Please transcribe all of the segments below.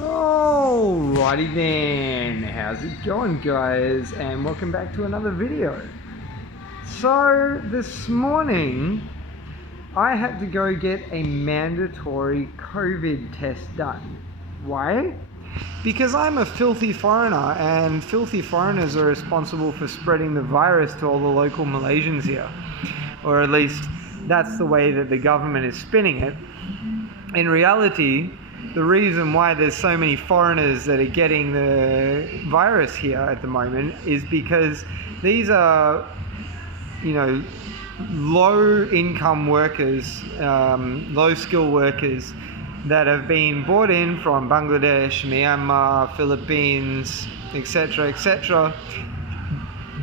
Alrighty then, how's it going guys, and welcome back to another video. So this morning I had to go get a mandatory COVID test done. Why? Because I'm a filthy foreigner, and filthy foreigners are responsible for spreading the virus to all the local Malaysians here. Or at least that's the way that the government is spinning it. In reality, the reason why there's so many foreigners that are getting the virus here at the moment is because these are, low income workers, low skill workers that have been brought in from Bangladesh, Myanmar, Philippines, etc.,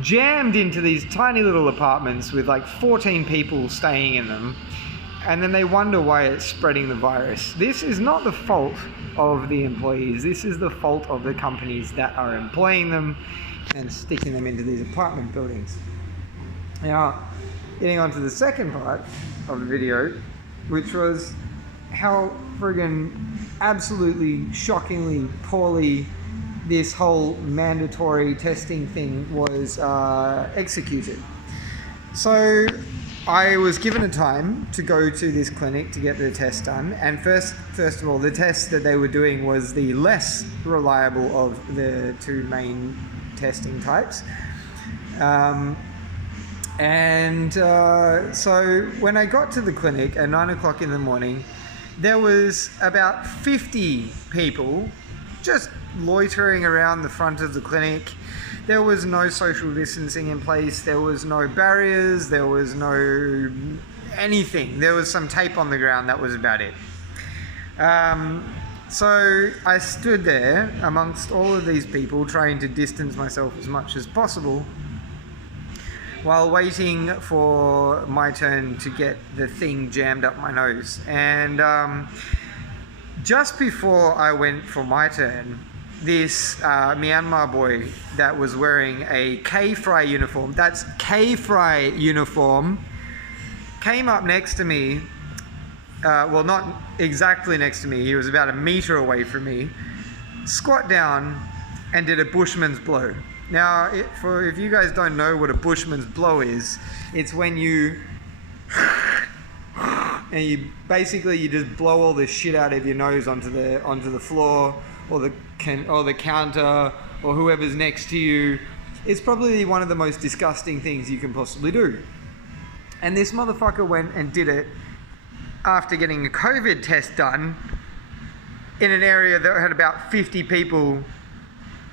jammed into these tiny little apartments with like 14 people staying in them. And then they wonder why it's spreading the virus. This is not the fault of the employees. This is the fault of the companies that are employing them and sticking them into these apartment buildings. Now, getting on to the second part of the video, which was how friggin' absolutely shockingly poorly this whole mandatory testing thing was executed. So I was given a time to go to this clinic to get the test done, and first of all, the test that they were doing was the less reliable of the two main testing types. So when I got to the clinic at 9 o'clock in the morning, there was about 50 people just loitering around the front of the clinic. There was no social distancing in place, there was no barriers, there was no anything. There was some tape on the ground, that was about it. So I stood there amongst all of these people trying to distance myself as much as possible while waiting for my turn to get the thing jammed up my nose. And just before I went for my turn, this Myanmar boy that was wearing a K-Fry uniform, that's K-Fry uniform, came up next to me, well, not exactly next to me, he was about a meter away from me, squat down and did a bushman's blow. Now, if you guys don't know what a bushman's blow is, it's when you and you just blow all the shit out of your nose onto the floor or the counter or whoever's next to you. It's probably one of the most disgusting things you can possibly do. And this motherfucker went and did it after getting a COVID test done in an area that had about 50 people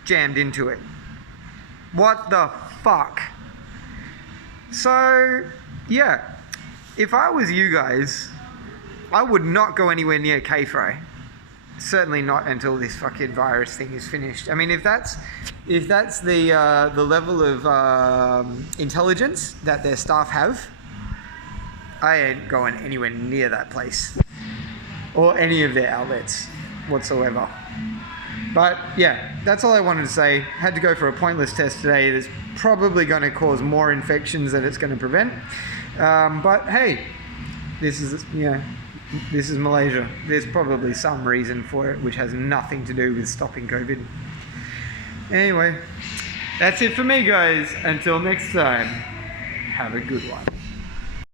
jammed into it. What the fuck? So, yeah, if I was you guys, I would not go anywhere near K-Fry. Certainly not until this fucking virus thing is finished. I mean, if that's the level of intelligence that their staff have, I ain't going anywhere near that place or any of their outlets whatsoever. But yeah, that's all I wanted to say. Had to go for a pointless test today that's probably going to cause more infections than it's going to prevent. But hey, this is Malaysia. There's probably some reason for it which has nothing to do with stopping COVID. Anyway, that's it for me guys. Until next time, have a good one.